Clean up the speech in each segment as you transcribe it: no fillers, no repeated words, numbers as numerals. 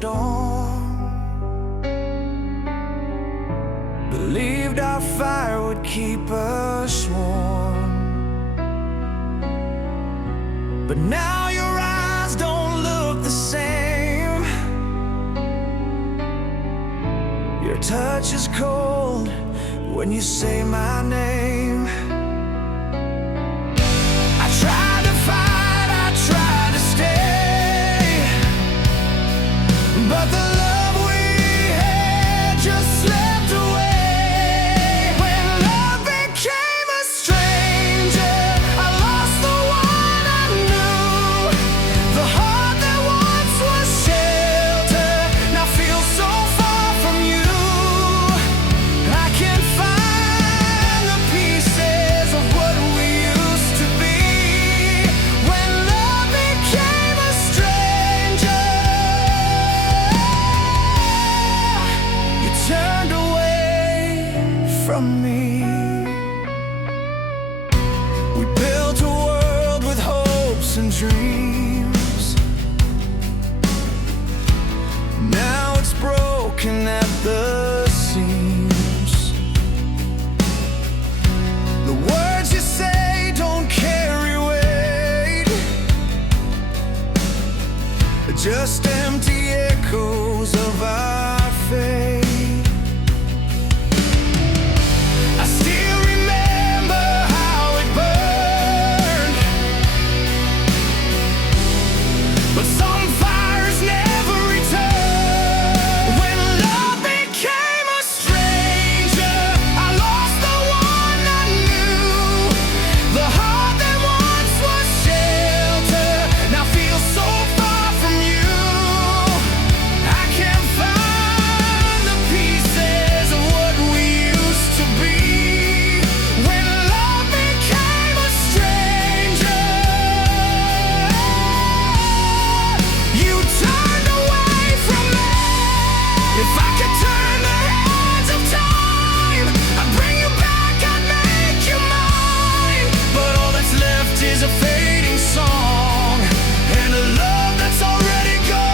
storm. Believed our fire would keep us warm, but now your eyes don't look the same. Your touch is cold when you say my name. I tried to fight, I tried to stay, but the love we had just slipped away. When love became a stranger, I lost the one I knew. The heart that once was shelter now feels so far from you. I can't find the pieces of what we used to be. When love became a stranger, you turned away from me. We built a world with hopes and dreams. Now it's broken at the seams. The words you say don't carry weight, just empty echoes of our fate. I still remember how it burned, but some fires never return. When love became a stranger, I lost the one I knew. The heart that once was shelter now feels so far from you. I can't find the pieces of what we used to be. When love became a stranger, you turned away from me. If I could turn the hands of time, I'd bring you back, I'd make you mine. But all that's left is a fading song and a love that's already gone.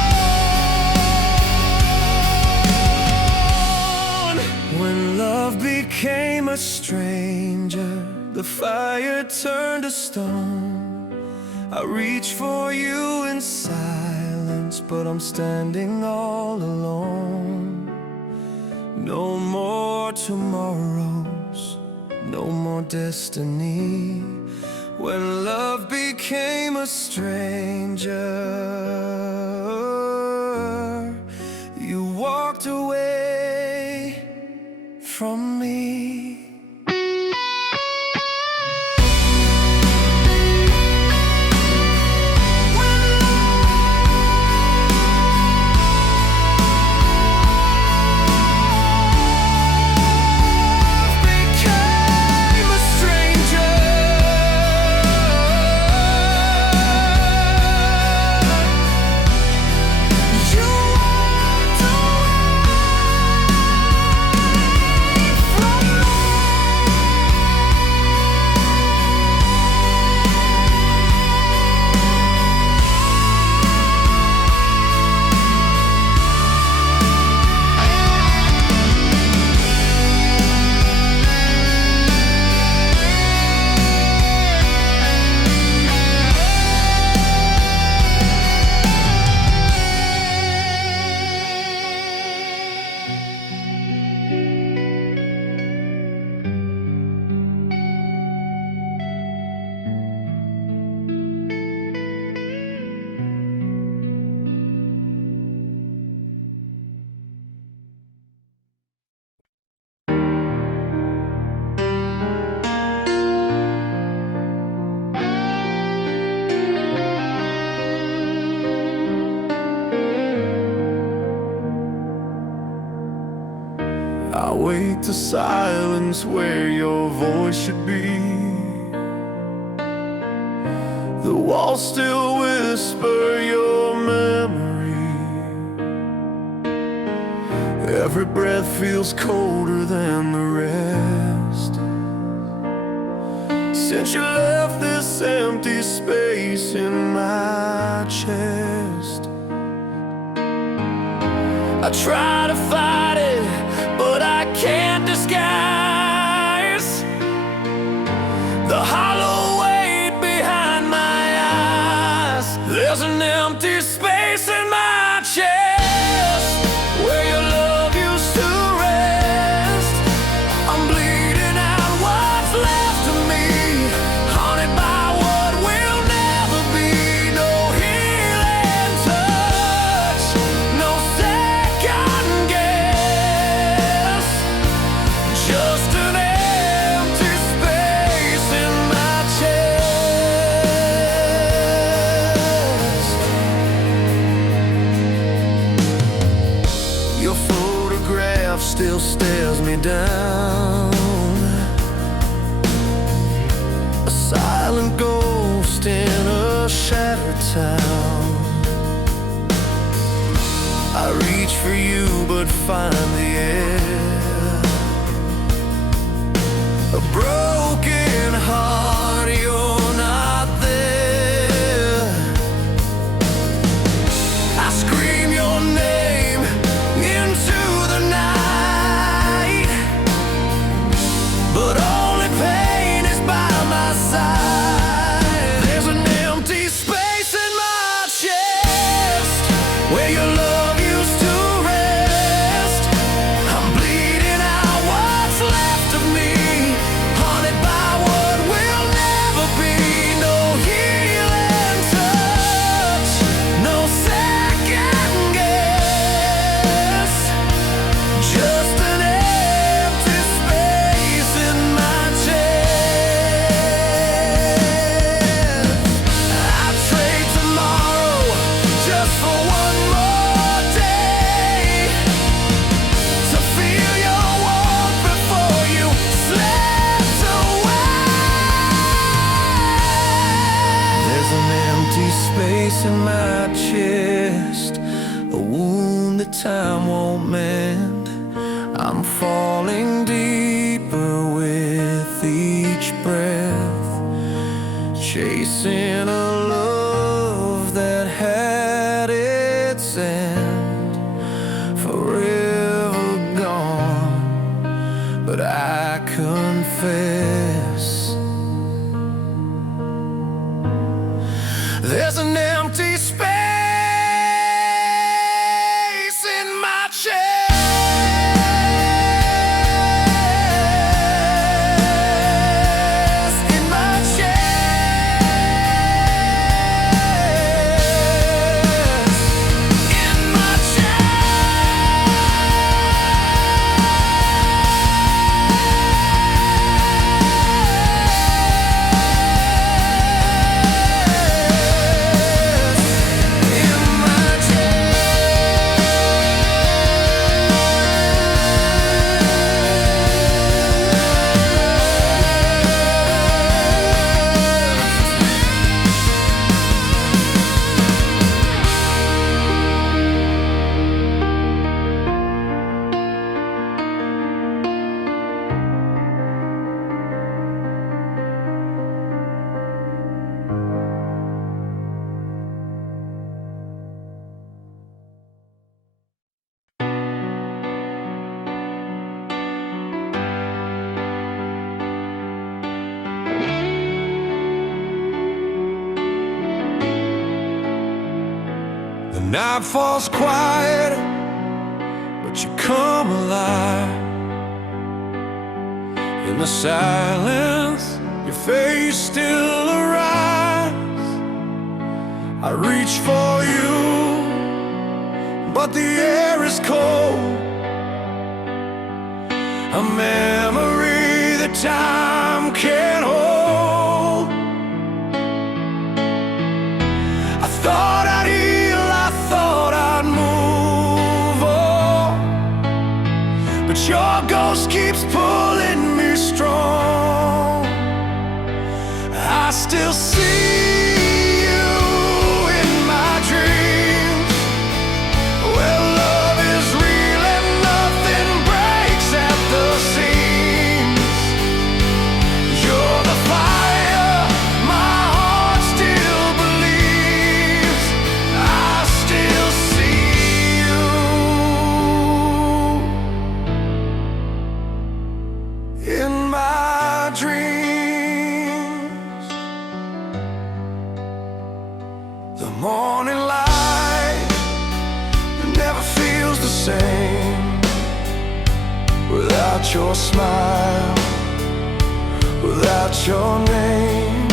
When love became a stranger, the fire turned to stone. I reach for you in silence, but I'm standing all alone. No more tomorrows, no more destiny. When love became a stranger, you walked away from me. Became a stranger, you walked away from me. I wait to silence where your voice should be. The walls still whisper your memory. Every breath feels colder than the rest. Since you left this empty space in my chest, try to fight it, but I can't disguise the hollow weight behind my eyes. There's an empty space in my chest where your love used to rest. I'm bleeding out what's left of me, haunted by what will never be. No healing touch, no second guess, just an empty space in my chest. Your photograph still stares me down, a silent ghost in a shattered town. I reach for you but find the air, a broken heart, you're not there. I scream your name into the night, but only pain is by my side. There's an empty space in my chest where your love used to rest. I'm bleeding out what's left of me, haunted by what will never be. No healing touch, no second guess, just an empty space in my chest. I'd trade tomorrow just for one more day, to feel your warmth before you slipped away. There's an empty space in my chest, a wound that time won't mend. I'm falling deeper with each breath, chasing a love that had its end, forever gone. But I confess, there's an empty space in my chest, in my chest, in my The night falls quiet, but you come alive. In the silence, your face still arrives. I reach for you, but the air is cold. A memory that time can't hold. I thought I'd heal, I thought I'd move on, but your ghost keeps pulling me strong. I still see you in my dreams, where love is real and nothing breaks at the seams. You're the fire my heart still believes. I still see you. dreams. The morning light never feels the same without your smile, without your name.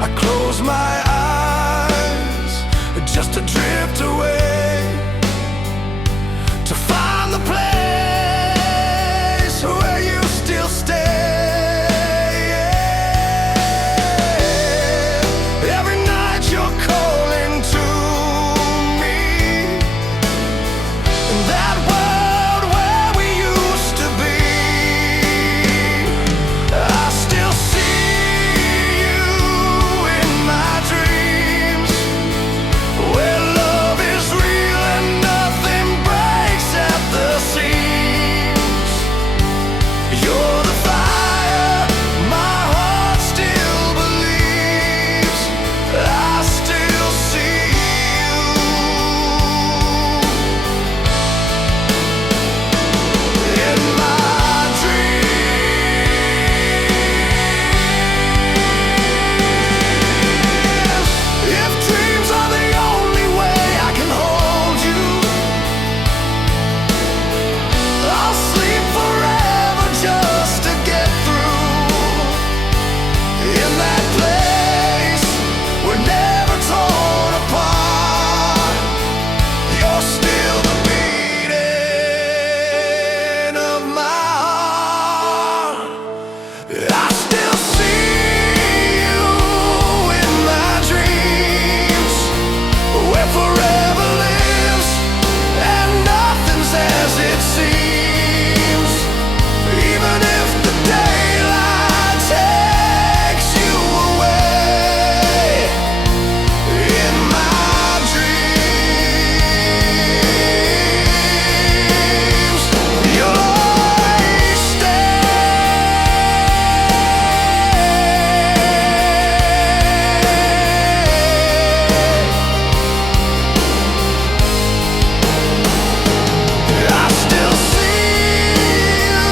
I close my eyes just to drift away, to find the place where you still stay. Every night you're calling to me, in that world where we used to be. I still see you in my dreams, where love is real and nothing breaks at the seams. You're the fire my heart still believes. I still see you in my dreams. If dreams are the only way I can hold you, I'll sleep forever just to get through. In that place we're never torn apart, you're still the beating of my heart. I still see you in my dreams, where forever lives and nothing's as it seems. Even if the daylight takes you away, in my dreams you'll always stay. I still see you.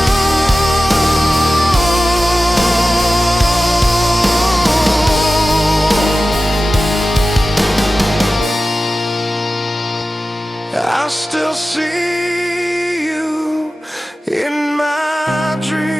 I still see you in my dreams.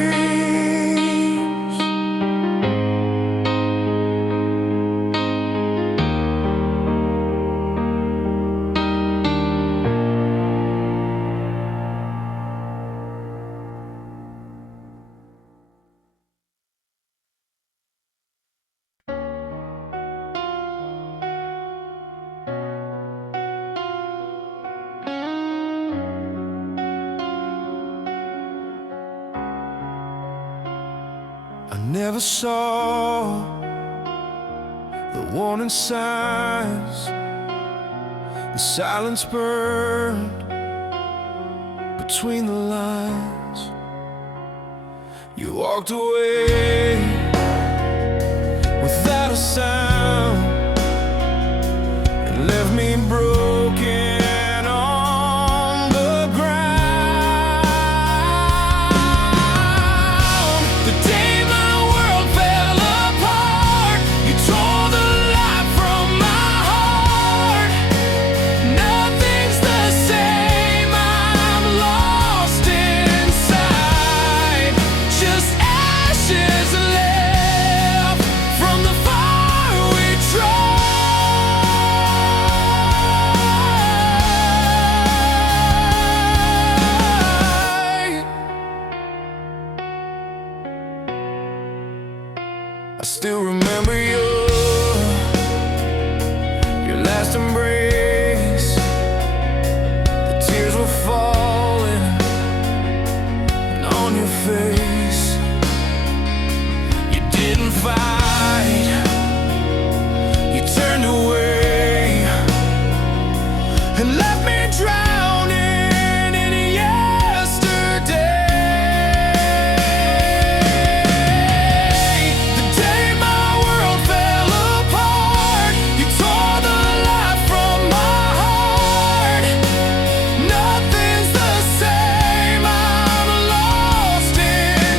I never saw the warning signs. The silence burned between the lines. You walked away without a sound and left me broken on the ground. The day my world fell apart, you tore the life from my heart. Nothing's the same, I'm lost inside. Just ashes left from the fire we tried. I still remember your last embrace. The tears were falling on your face. You didn't fight, you turned away and left me drowning in yesterday. The day my world fell apart, you tore the life from my heart. Nothing's the same, I'm lost in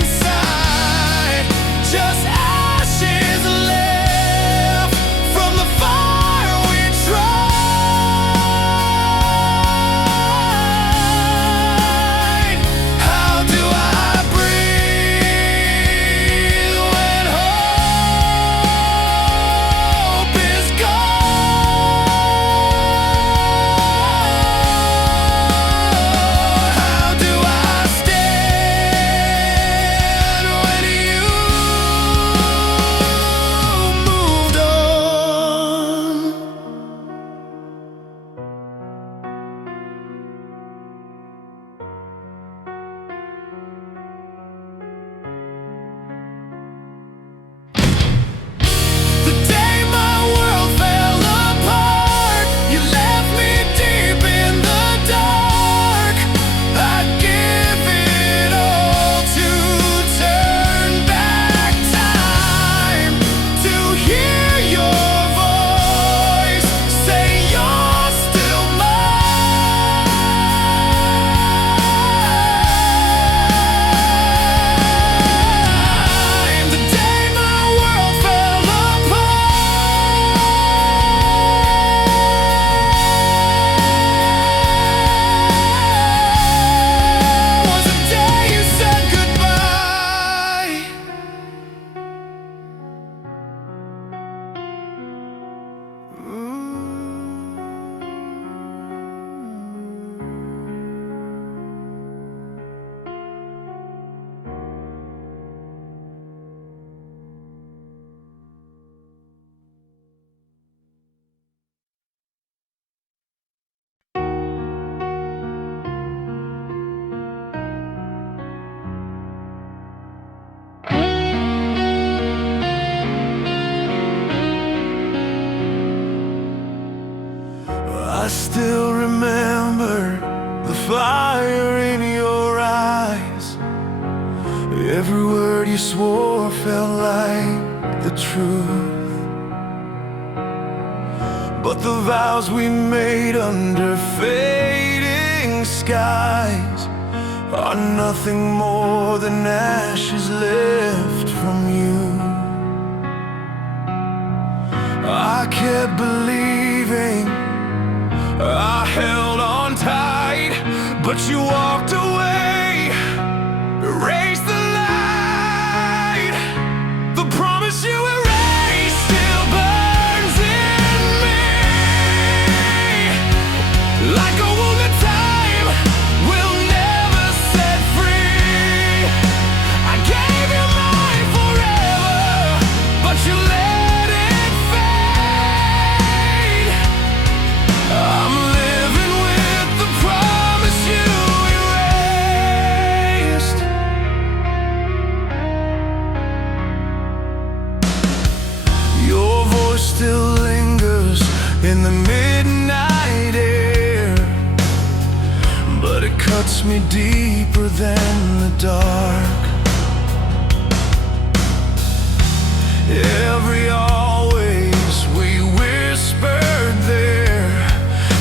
Every word you swore felt like the truth, but the vows we made under fading skies are nothing more than ashes left from you. I kept believing, I held on tight, but you walked away, erased the light. The promise you erased still burns in me, like a wound that time will never set free. I gave you mine forever, but you let it fade. I'm living with the promise you erased. Your voice still lingers in the midnight air, but it cuts me deeper than the dark. Every always we whispered there,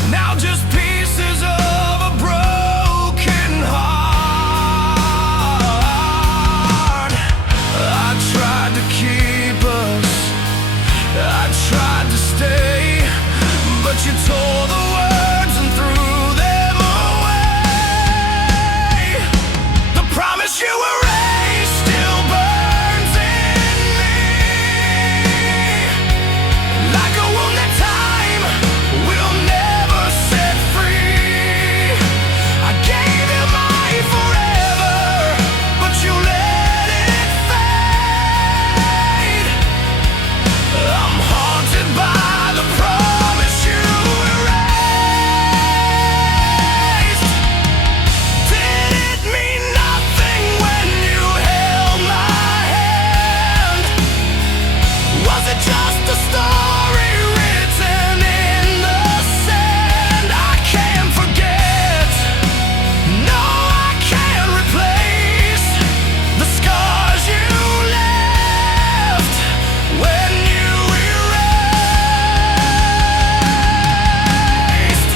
now just pieces of a broken heart. I tried to keep us, I tried to stay, but you tore the words and threw them away. The promise you erased still burns in me, like a wound that time will never set free. I gave you mine forever, but you let it fade. I'm haunted by the promise you erased. Did it mean nothing when you held my hand? Was it just a story written in the sand? I can't forget, no, I can't replace the scars you left when you erased.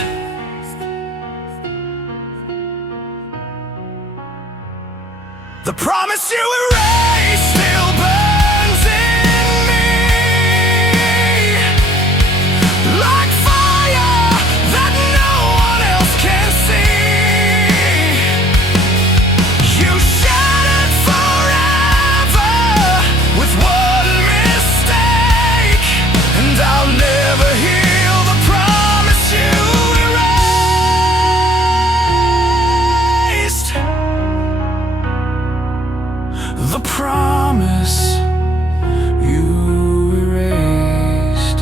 The promise you erased still burns in me, like fire that no one else can see. You shattered forever with one mistake, and I'll never heal the promise you erased. The promise you erased.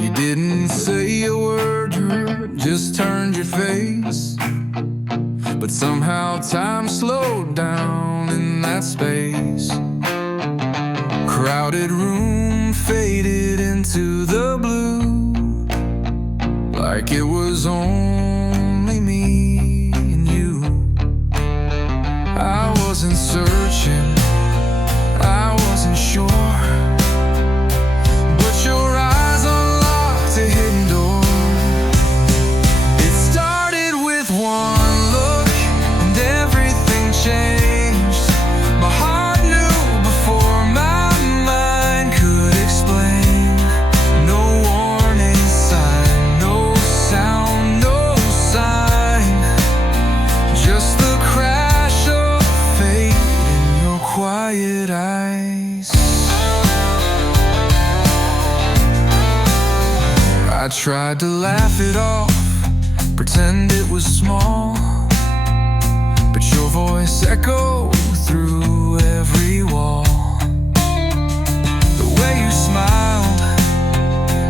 You didn't say a word, you just turned your face, but somehow time slowed down in that space. Crowded room faded into the blue, like it was only me and you. I wasn't searching, I wasn't sure, but your eyes unlocked a hidden door. It started with one look and everything changed. My heart knew before my mind could explain. No warning sign, no sound, no sign, just the crash of fate in your quiet eyes. I tried to laugh it off, pretend it was small, but your voice echoed through every wall. The way you smiled,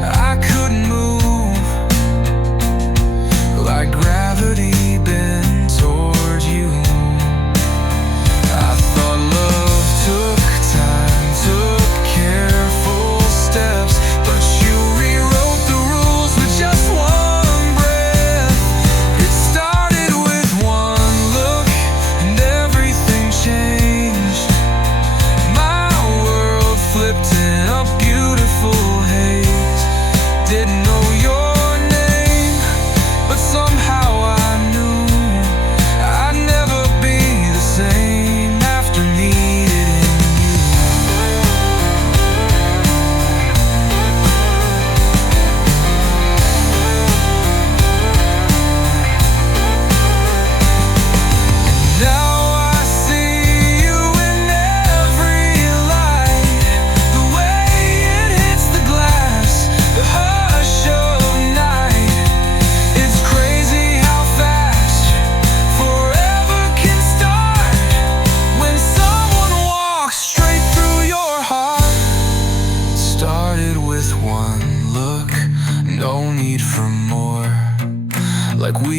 I couldn't move, like gravity bent toward you. I thought love took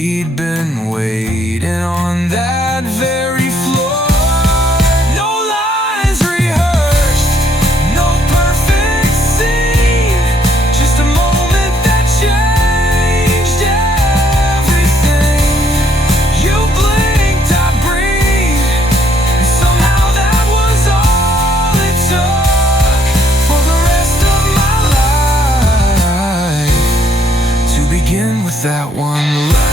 we'd been waiting on that very floor. No lines rehearsed, no perfect scene, just a moment that changed everything. You blinked, I breathed, and somehow that was all it took for the rest of my life to begin with that one love.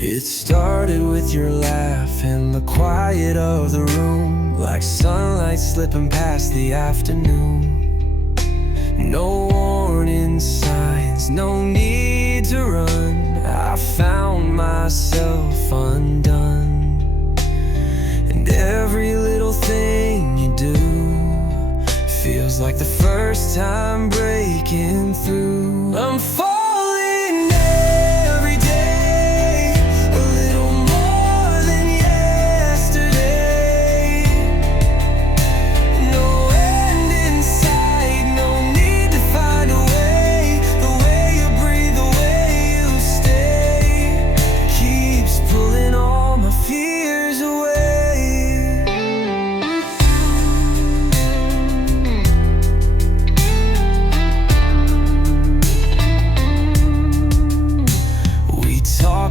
It started with your laugh in the quiet of the room, like sunlight slipping past the afternoon. No warning signs, no need to run. I found myself undone, and every little thing you do feels like the first time breaking through. I'm falling every day, a little more than yesterday. No end in sight, no need to find a way. The way you breathe, the way you stay, keeps pulling all my fears away.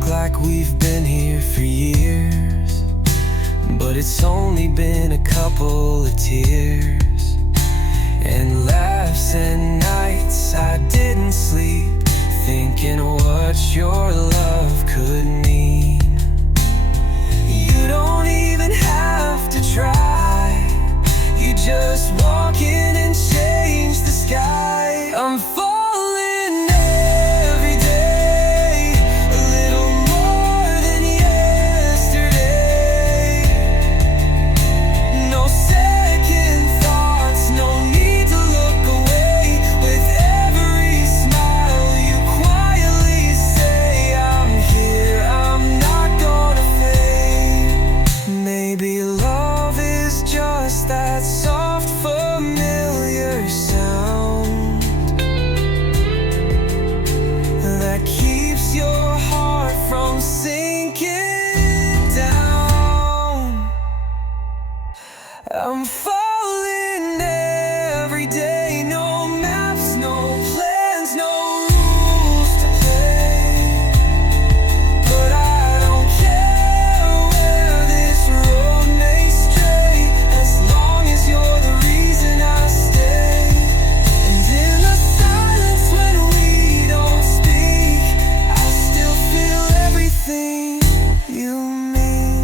Like we've been here for years, but it's only been a couple of tears and laughs and nights I didn't sleep, thinking what your love could mean. You don't even have to try, you just walk in and change the sky. I'm falling every day, a little more than yesterday. No second thoughts, no need to look away. With every smile you quietly say, I'm here, I'm not gonna fade. Maybe love is just that soft, familiar sound that keeps your heart from sinking down. I'm falling every day, no maps, no plans, no rules to play. But I don't care where this road may stray, as long as you're the reason I stay. And in the silence when we don't speak, I still feel everything you mean.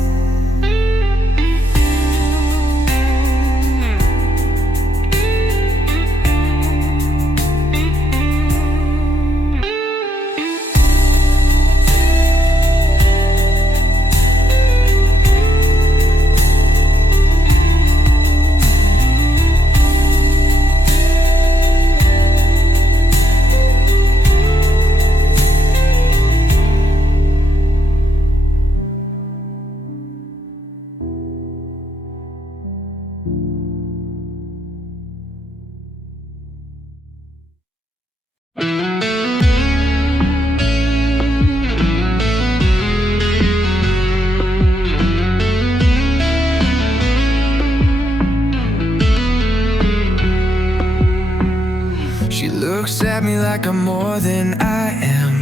She looks at me like I'm more than I am,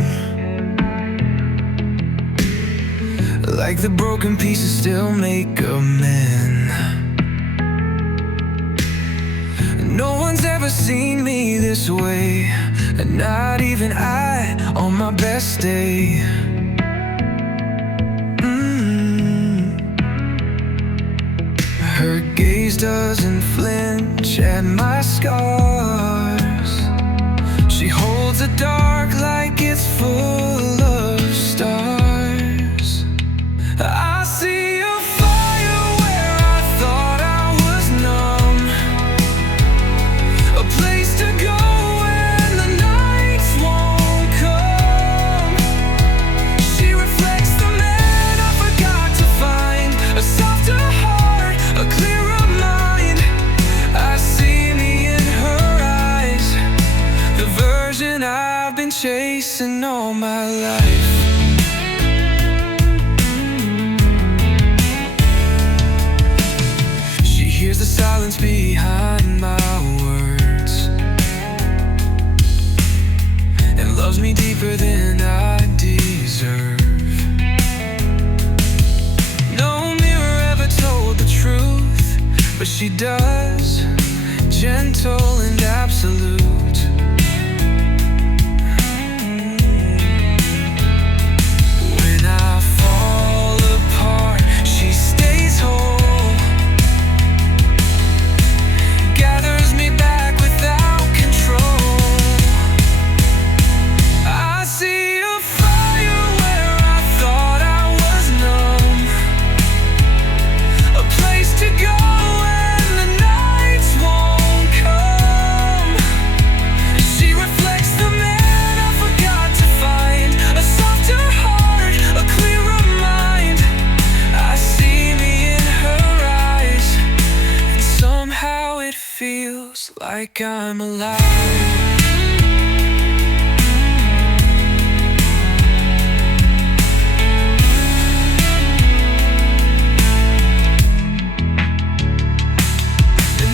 like the broken pieces still make a man. No one's ever seen me this way, and not even I on my best day. Her gaze doesn't flinch at my scars. She holds the dark like it's full of stars. I see a fire where I thought I was numb. known all my life. She hears the silence behind my words and loves me deeper than I deserve. No mirror ever told the truth, but she does, gentle and absolute. When I fall apart, she stays whole, gathers me back without control. I see a fire where I thought I was numb, a place to go when the nights won't come. She reflects the man I forgot to find, a softer heart, a clearer mind. I see me in her eyes, and somehow it feels like I'm alive.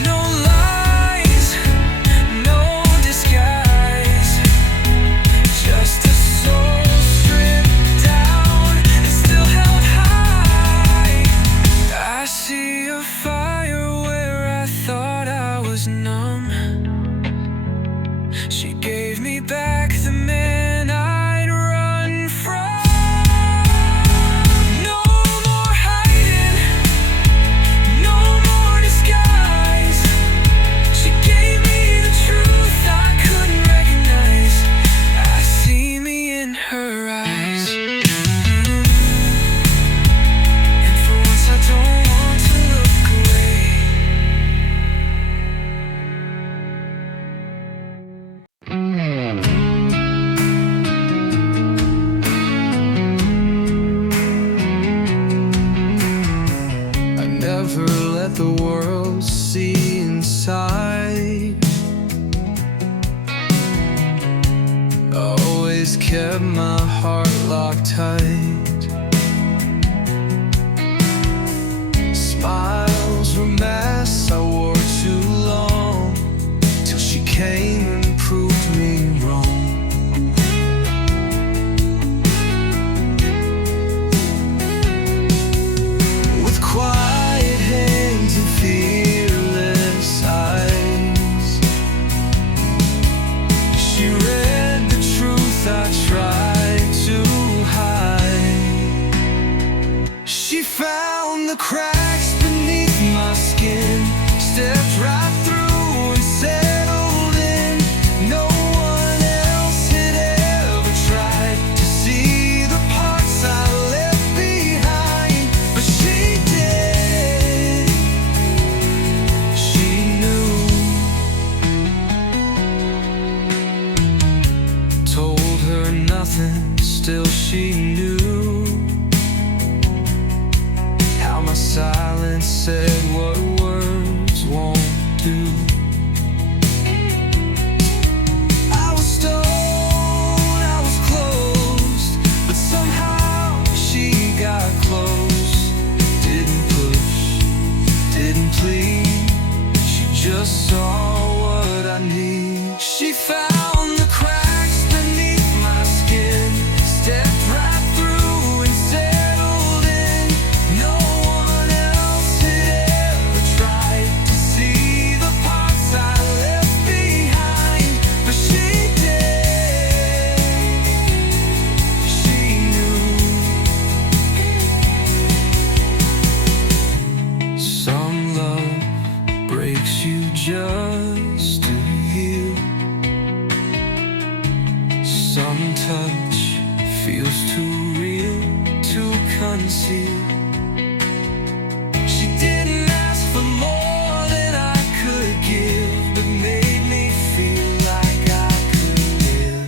No lies, no disguise, just a soul stripped down and still held high. I see a fire where I thought I was numb. She gave me back the man I'd run from. No more hiding, no more disguise. She gave me the truth I couldn't recognize. I see me in her eyes, and for once I don't want to look away. I never let the world see inside. Always kept my heart locked tight. Smiles were masks I wore too long, till she came and proved me wrong. With quiet hands and fearless eyes, she read the truth I tried to hide. She found the cracks beneath my skin, stepped right through and settled in. No one else had ever tried to see the parts I left behind, but she did. She knew. Told her nothing, still she knew how my silence said what words won't do. I was stoned, I was closed, but somehow she got close. Didn't push, didn't plead, she just saw what I need. She found the cracks beneath my skin, stepped right through and settled in. No one else had ever tried to see the parts I left behind, but she did. She knew. Some love breaks you just to heal. Some touch feels too real to conceal. She didn't ask for more than I could give, but made me feel like I could live.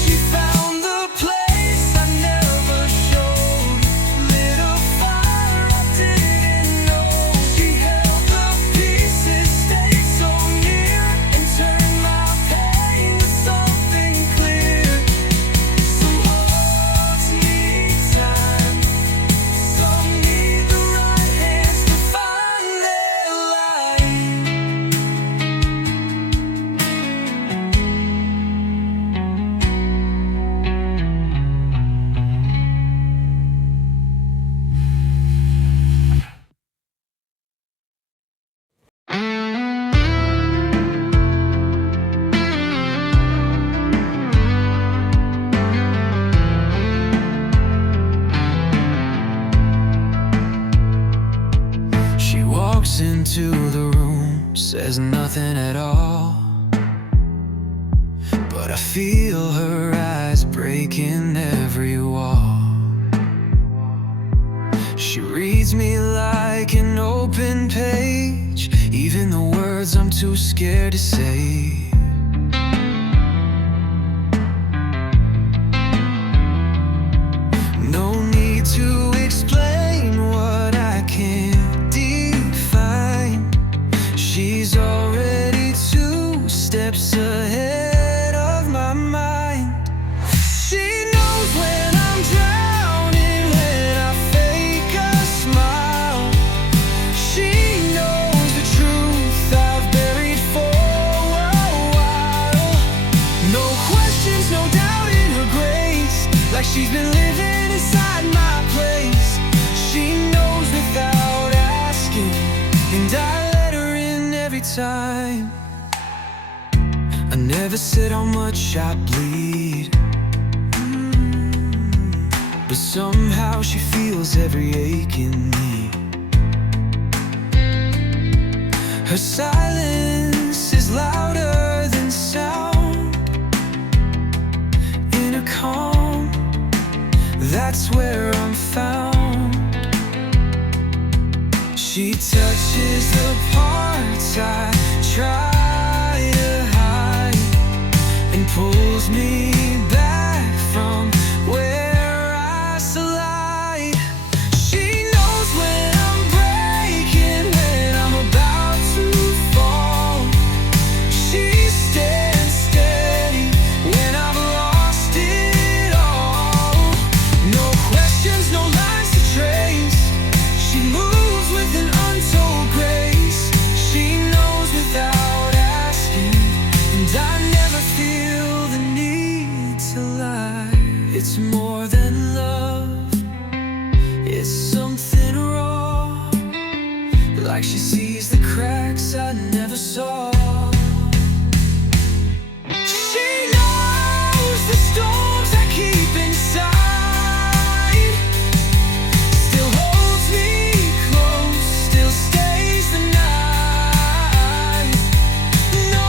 She found the place I never showed, lit a fire I didn't know. She held the peace says nothing at all, but I feel her eyes breaking every wall. She reads me like an open page, even the words I'm too scared to say. No need to explain what I can't define. She's already 2 steps ahead of my mind. She knows when I'm drowning, when I fake a smile. She knows the truth I've buried for a while. No questions, no doubt in her grace, like she's been living inside my place. She knows without asking, and I let her in every time. I never said how much I bleed, but somehow she feels every ache in me. Her silence is louder than sound. In her calm, that's where I'm found. She touches the parts I try to hide, and pulls me back from where I slide. She knows when I'm breaking, when I'm about to fall. She stands steady when I've lost it all. No questions, no lines to trace. She moves with an untold grace. She knows without asking, and I never feel the need to lie. It's more than love, it's something raw, like she sees the cracks I never saw. She knows the storms I keep inside, still holds me close, still stays the night. No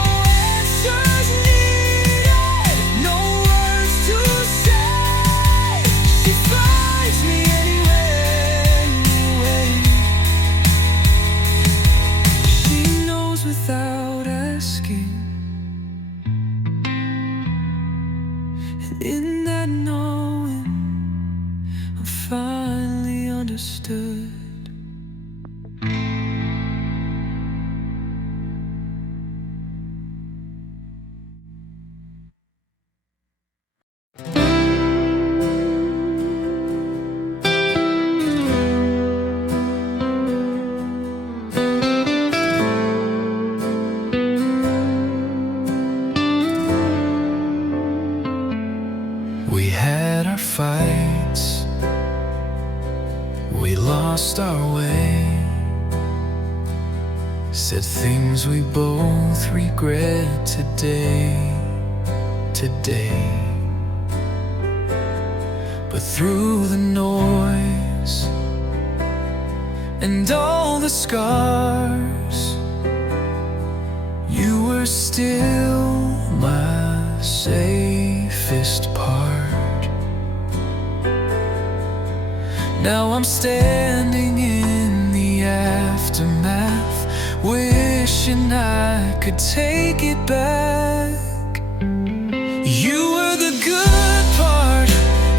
answers needed, no words to say. She finds me anyway. She knows without asking, and in that knowing, I'm finally understood. We had our fights, we lost our way, said things we both regret today. But through the noise and all the scars, you were still my safest part. Now I'm standing in the aftermath, wishing I could take it back. You were the good part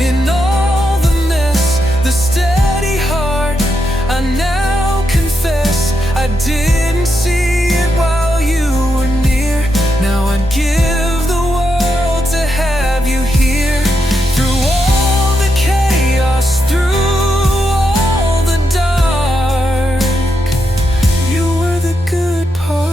in all the mess, the steady heart. I now confess I didn't see it while you were near. Now I'd give the world to have you here. Through all the chaos, through all the dark, you were the good part.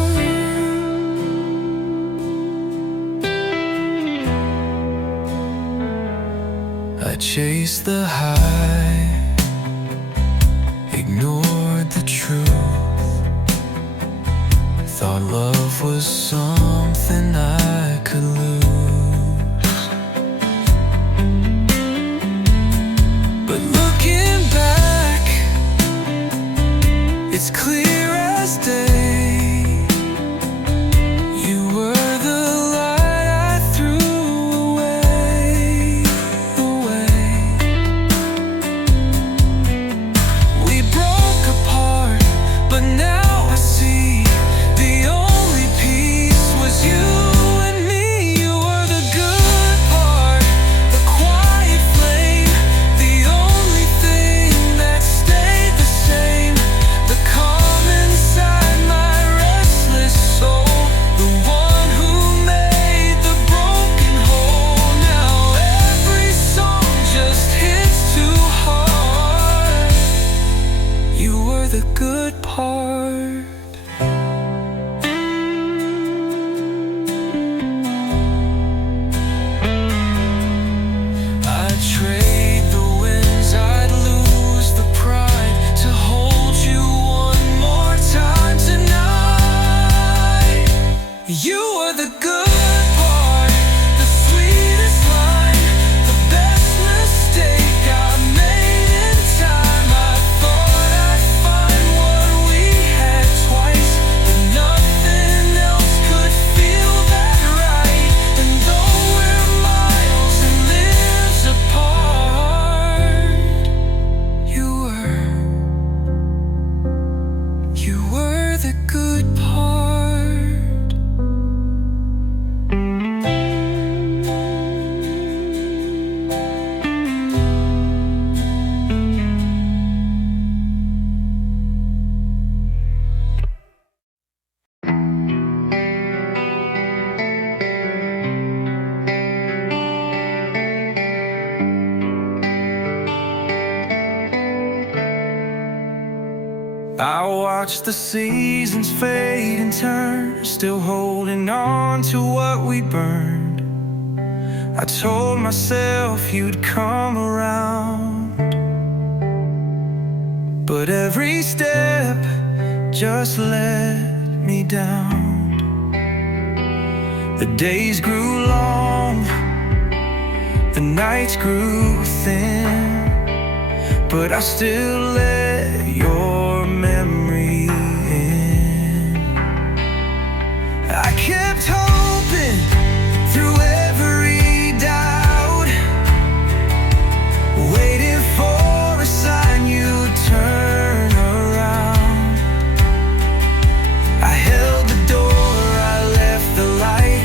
I chased the high, ignored the truth, thought love was something I could lose. But looking back, it's clear as day, You were the good part, the sweetest line, the best mistake I made in time. I thought I'd find what we had twice, but nothing else could feel that right. And though we're miles and lives apart, you were the good part. I watched the seasons fade and turn, still holding on to what we burned. I told myself you'd come around, but every step just let me down. The days grew long, the nights grew thin, but I still let your memory in. I kept hoping through every doubt, waiting for a sign you'd turn around. I held the door, I left the light,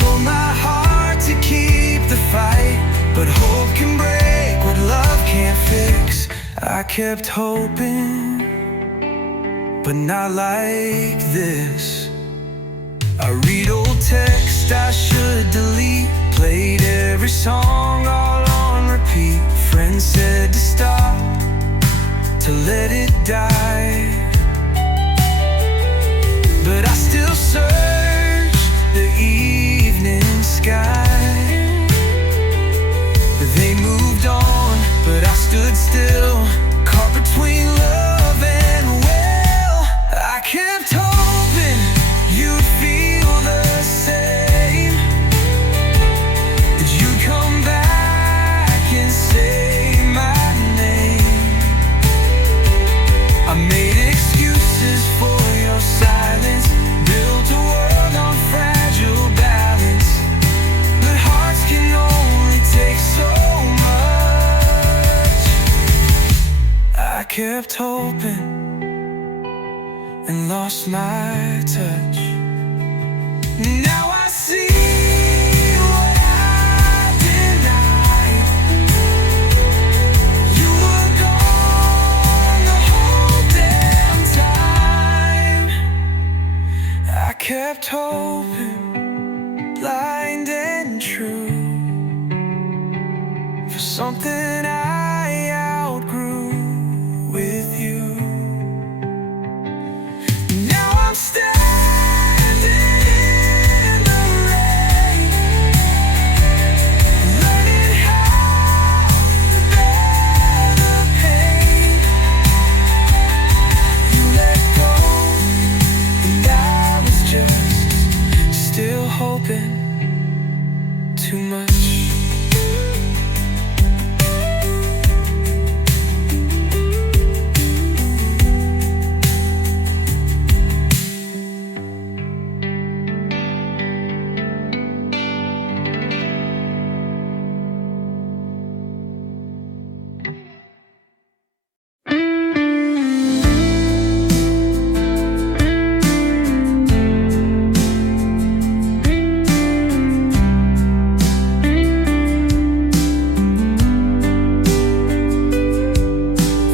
told my heart to keep the fight, but hope can break what love can't fix. I kept hoping, but not like this. I read old text I should delete, played every song all on repeat. Friends said to stop, to let it die, but I still search the evening sky. They moved on, but I stood still, caught between love and will. I kept hoping you'd feel the same, that you'd come back and say my name. I made excuses for your silence, built a world on fragile balance, but hearts can only take so much. I kept hoping and lost my touch. Now I see what I denied. You were gone the whole damn time. I kept hoping, blind and true, for something I outgrew with you. Now I'm standing in the rain, learning how to bear the pain. You let go, and I was just still hoping too much.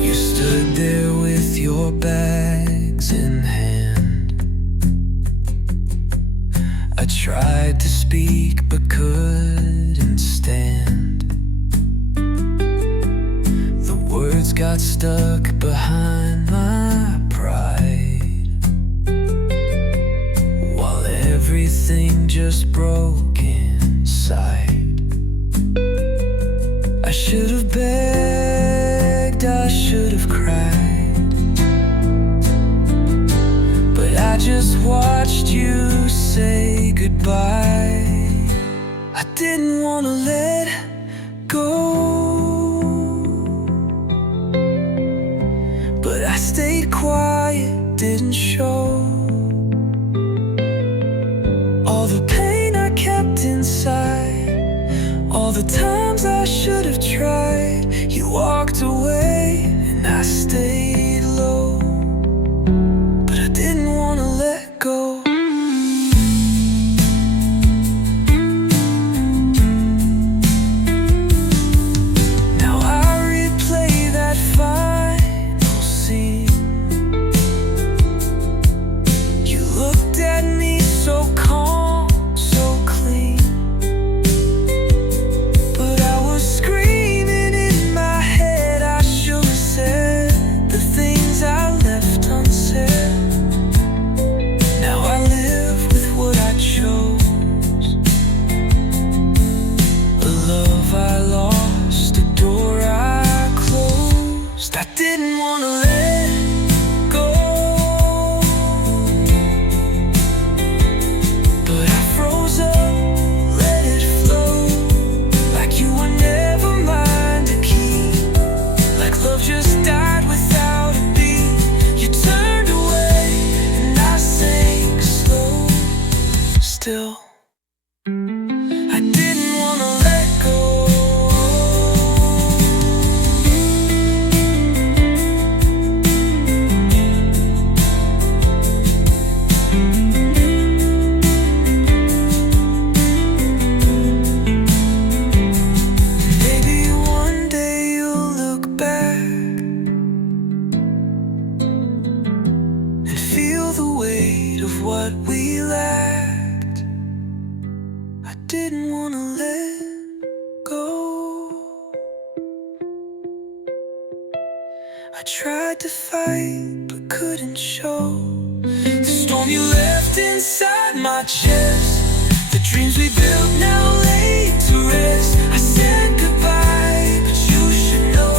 You stood there with your bags in hand. I tried to speak but couldn't stand. The words got stuck behind my pride, while everything just broke inside. I should have begged, I should have cried, but I just watched you say I didn't wanna let go, but I stayed quiet, didn't show all the pain I kept inside, all the times I should have tried. You walked away and I stayed low, but I didn't wanna let go. Now I replay that final scene. You looked at me so calm, so clean, but I was screaming in my head. I should have said the things I left unsaid. Now I live with what I chose, a love I lost, a door I closed. I didn't wanna let go, but I froze up, let it flow, like you were never mine to keep, like love just died without a beat. You turned away and I sank slow. Still, I didn't wanna let go. Maybe one day you'll look back and feel the weight of what we lacked. I didn't wanna let go. I tried to fight but couldn't show the storm you left inside my chest. The dreams we built now laid to rest. I said goodbye, but you should know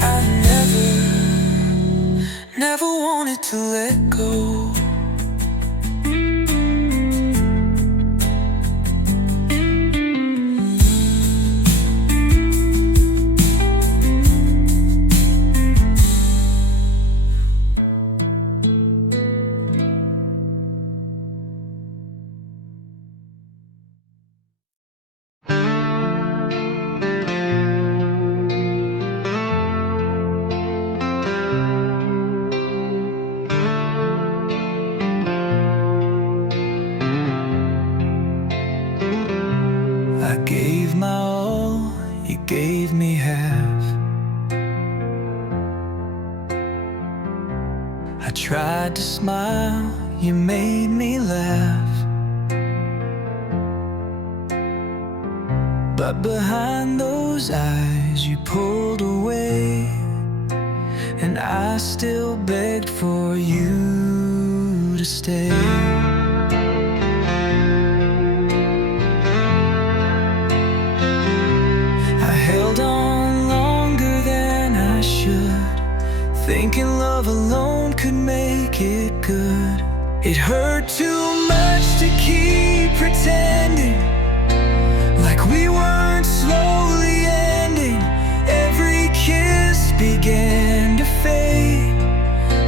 I never wanted to let go. I gave my all, you gave me half. I tried to smile, you made me laugh. But behind those eyes you pulled away, and I still begged for you to stay. Held on longer than I should, thinking love alone could make it good. It hurt too much to keep pretending like we weren't slowly ending. Every kiss began to fade,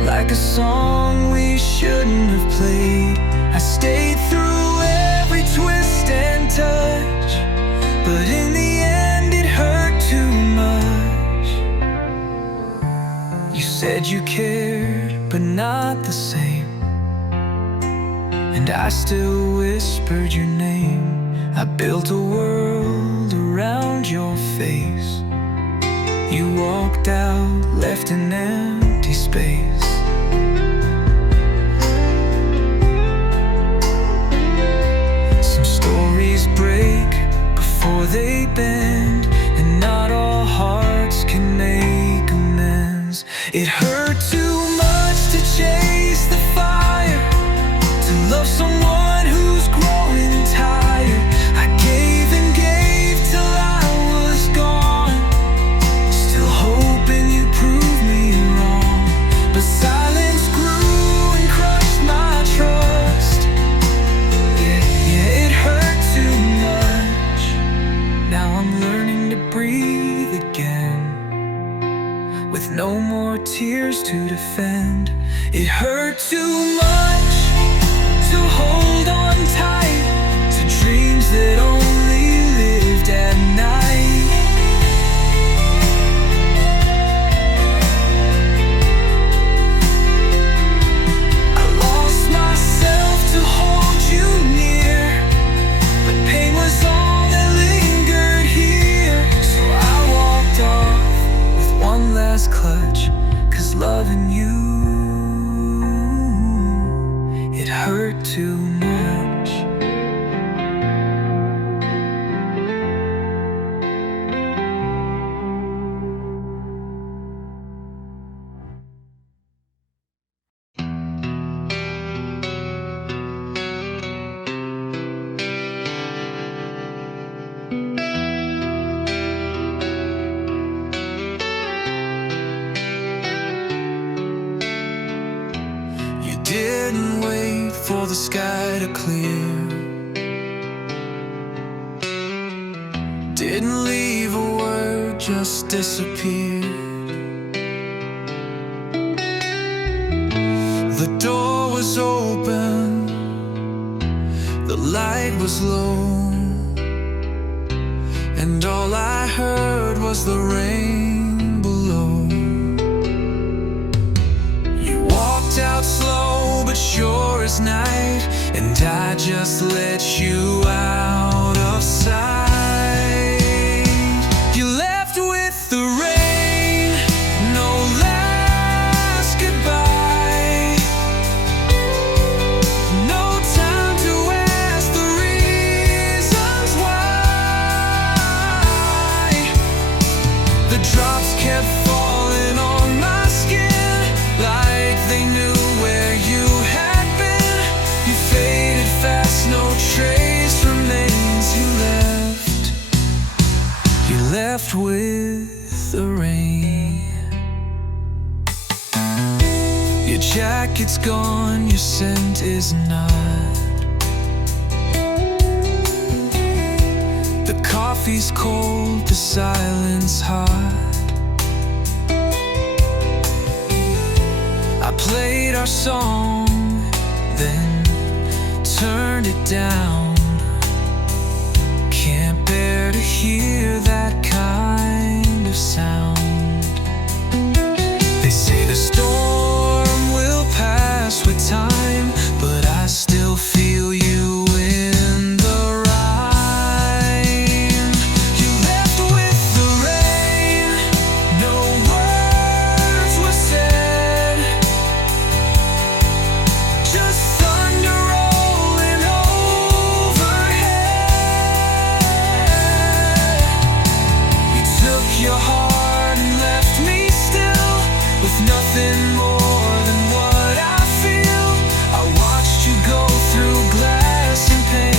like a song we shouldn't have played. I stayed through every twist and touch, but in the end it hurt too much. You said you cared, but not the same, and I still whispered your name. I built a world around your face. You walked out, left an empty space. Some stories break before they bend, and not all hearts can make amends. It hurt too much to chase the fire, to love someone who's growing tired. I gave and gave till I was gone, still hoping you'd prove me wrong. But silence grew and crushed my trust. Yeah, it hurt too much. too much. Didn't wait for the sky to clear, didn't leave a word, just disappeared. The door was open, the light was low, and all I heard was the rain below. You walked out slow but sure as night, and I just let you out of sight. You left with the rain, no last goodbye, no time to ask the reasons why. The drops kept falling on my skin like they knew where you had been. You faded fast, no trace remains. You left with the rain. Your jacket's gone, your scent is not. The coffee's cold, the silence hot. I played our song, then turned it down. Can't bear to hear that kind of sound. They say the storm will pass with time, but I still feel you in the rhyme. You left with the rain, no words were said, just thunder rolling overhead. You took your heart and left me still with nothing more than what I feel. I watched you go through glass and pain.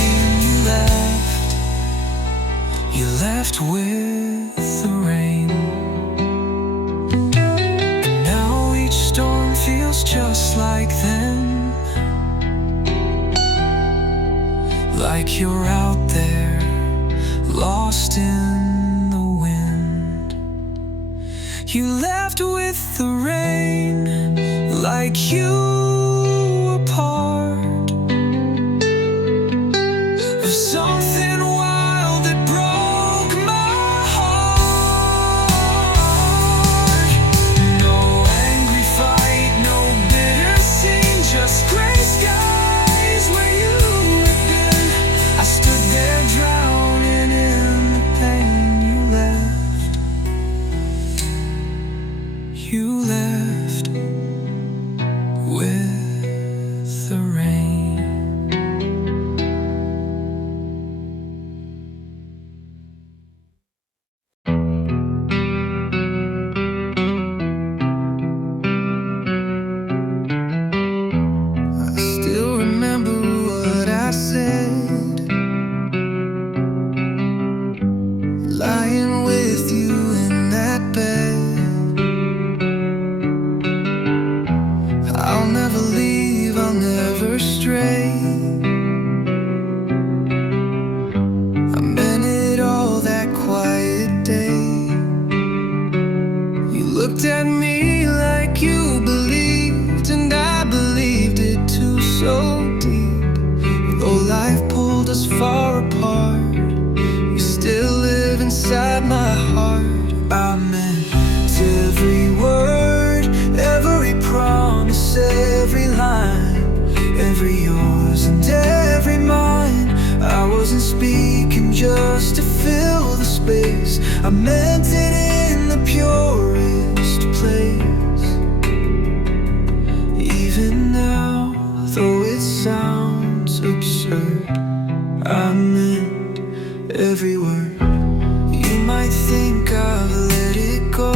You left with the rain. And now each storm feels just like then, like you're out there, lost in the wind. You left with the rain, like you were part of something wild that broke my heart. No angry fight, no bitter scene, just gray skies where you had been. I stood there drowning in the pain. You left with the rain. I still remember what I said, lying with you in that bed. I'll never leave, I'll never stray. I meant it all that quiet day. You looked at me like you believed, and I believed it too, so deep. Though life pulled us far apart, you still live inside my heart. I meant every word, every promise, every line, every yours and every mine. I wasn't speaking just to fill the space, I meant it in the purest place. Even now, though it sounds every word. You might think I've let it go,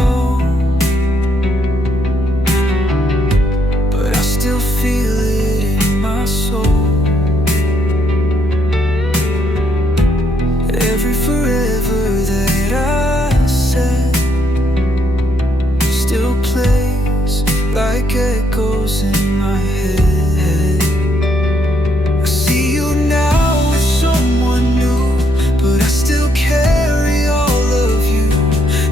but I still feel it in my soul. Every forever that I said still plays like echoes in my head. I see you now with someone new, but I still carry all of you.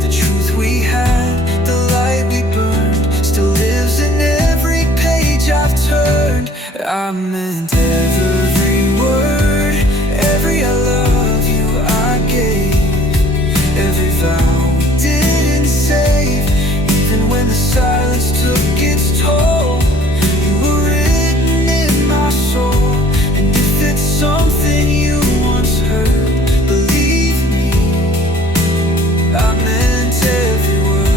The truth we had, the light we burned, still lives in every page I've turned. I meant every word, every I love you I gave, every vow we didn't save. Even when the silence took its toll, you were written in my soul. And if it's something you once heard, believe me, I meant every word.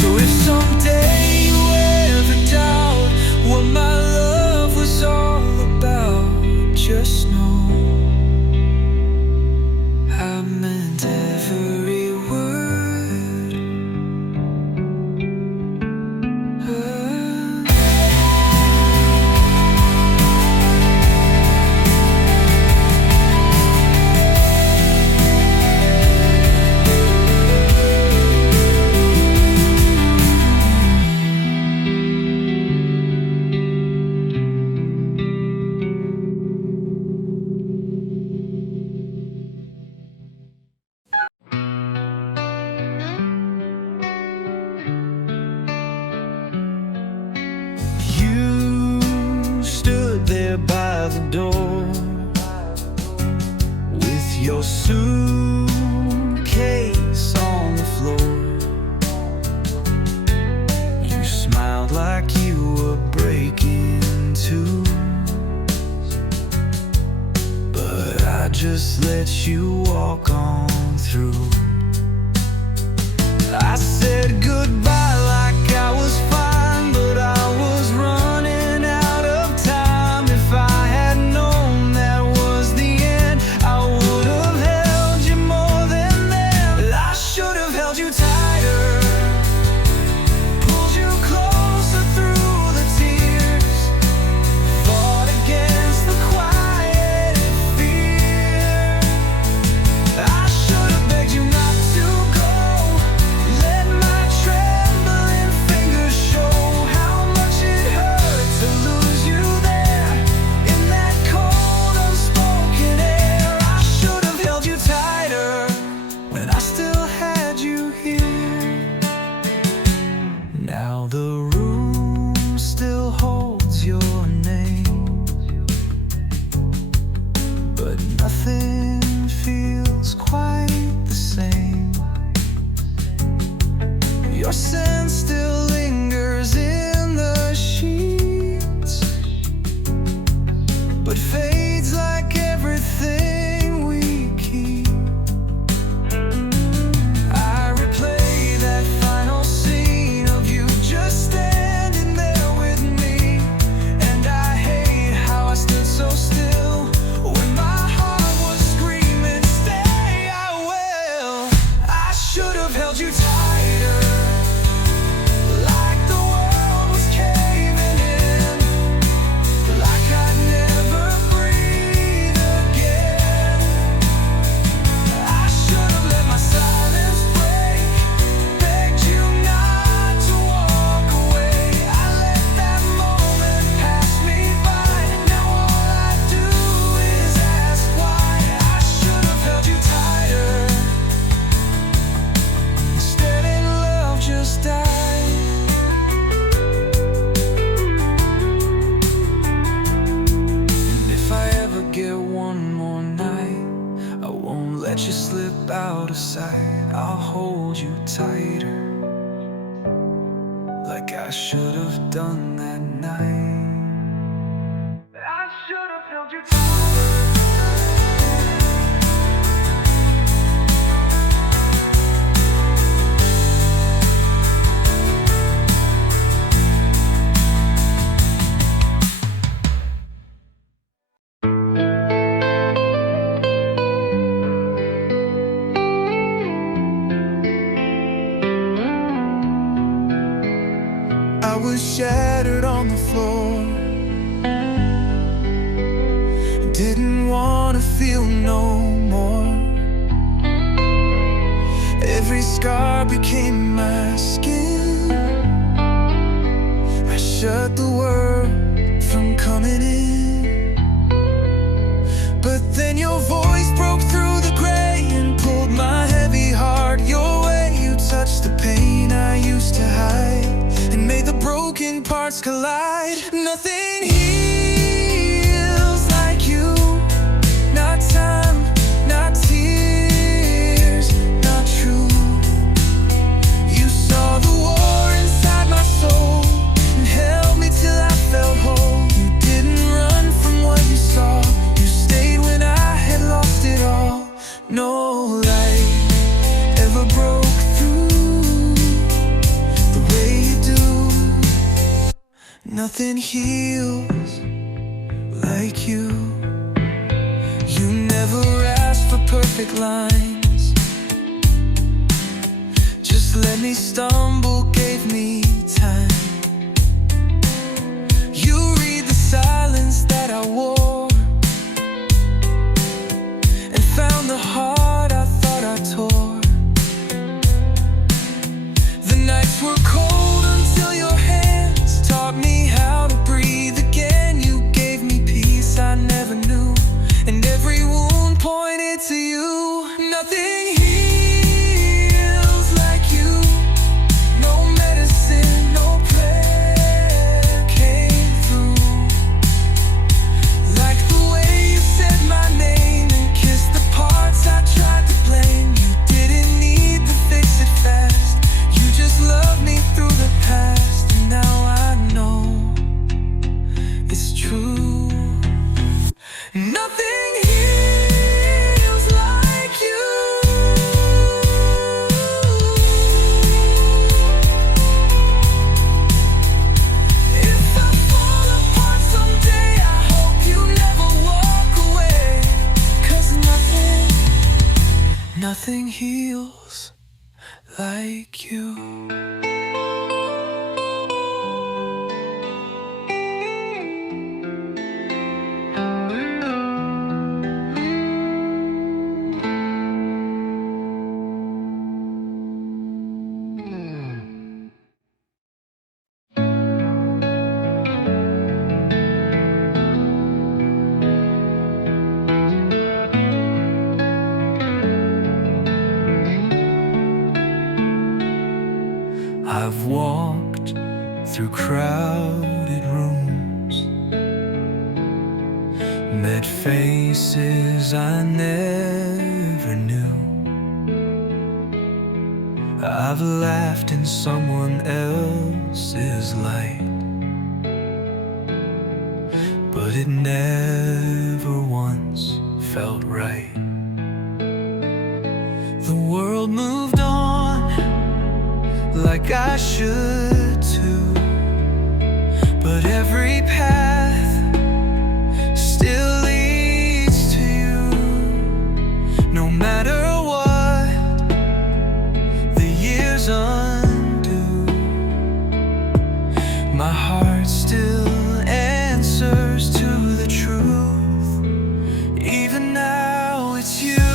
So if someday you ever doubt what my love was all about, just know I meant every word. You stood there by the door with your suitcase on the floor. You smiled like you were breaking too, but I just let you walk on through. I said goodbye like I was fine, but I was running out of time. If I had known that was the end, I would have held you more than them. I should have held you tighter, pulled you closer through the tears, fought against the quiet fear. I should have begged you not to go, let my trembling fingers show how much it hurt to lose you there in that cold, unspoken air. I should have held you tighter when I still had you here. Now the room still holds your name, but nothing feels quite the same. Your scent still lingers in the sheets, but fades like everything we keep. I replay that final scene of you just standing there with me, and I hate how I stood so still when my heart was screaming, stay. I will. I should have held you tighter, like the world was caving in, like I'd never breathe again. I should have let my silence break, begged you not to walk away. I let that moment pass me by. Now all I do is ask why. I should have held you tighter. Instead, in love just died. And if I ever get one more night, I won't let you slip out of sight. I'll hold you tighter, like I should have done that night. I should have held you tighter. didn't want to feel no more. Every scar became my skin. I shut the world from coming in. But then your voice broke through the gray and pulled my heavy heart your way. You touched the pain I used to hide and made the broken parts collide. Nothing heals like you. Not time, not tears, not true. You saw the war inside my soul and held me till I felt whole. You didn't run from what you saw. You stayed when I had lost it all. No light ever broke through the way you do. Nothing heals like you. You never asked for perfect lines. Just let me stumble, gave me time. You read the silence that I wore and found the heart I thought I tore. The nights were cold until your hands taught me how to breathe again. You gave me peace I never knew, and every wound pointed to you. Nothing heals like you. No medicine, no prayer came through like the way you said my name and kissed the parts I tried to blame. You didn't need to fix it fast. You just loved me through the past, and now I know it's true. Nothing heals like you. If I fall apart someday, I hope you never walk away. 'Cause nothing heals like you. I've walked through crowded rooms, met faces I never knew. I've laughed in someone else's light, but it never once felt right. The world moved on like I should too, but every path still leads to you. No matter what the years undo, my heart still answers to the truth. Even now it's you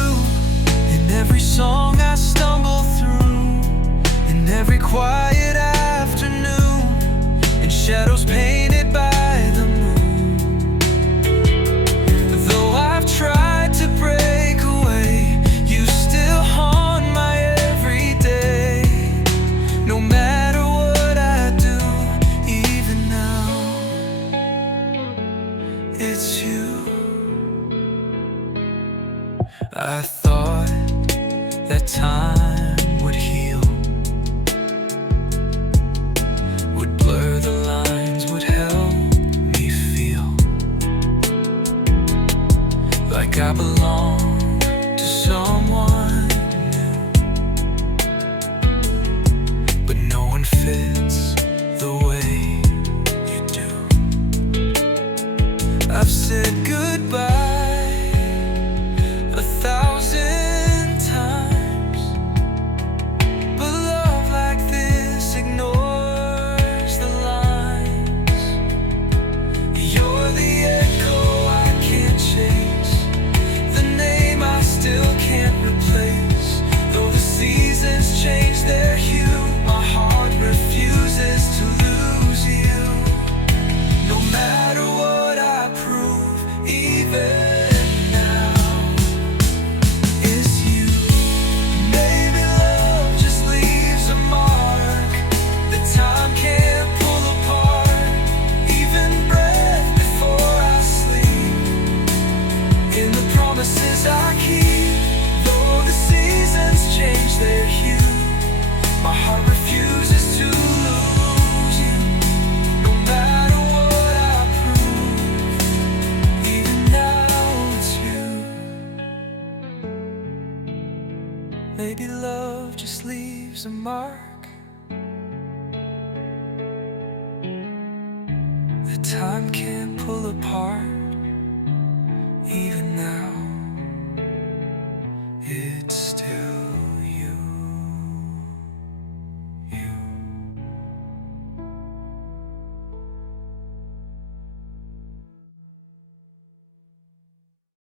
in every song I stumble through, in every quiet afternoon, in shadows painted by the moon. Though I've tried to break away, you still haunt my every day. No matter what I do, even now, it's you. I thought that time would heal, would blur the lines, would help me feel like I belong to someone new. But no one fits the way you do. I've said goodbye 1,000 times, but love like this ignores the lines. You're the echo I can't shake. living now is you. Maybe love just leaves a mark that time can't pull apart. Even breath before I sleep, in the promises I keep. Though the seasons change their hue, my heart refuses to lose you. No matter what I prove, even now it's you. Maybe love just leaves a mark that time can't pull apart. Even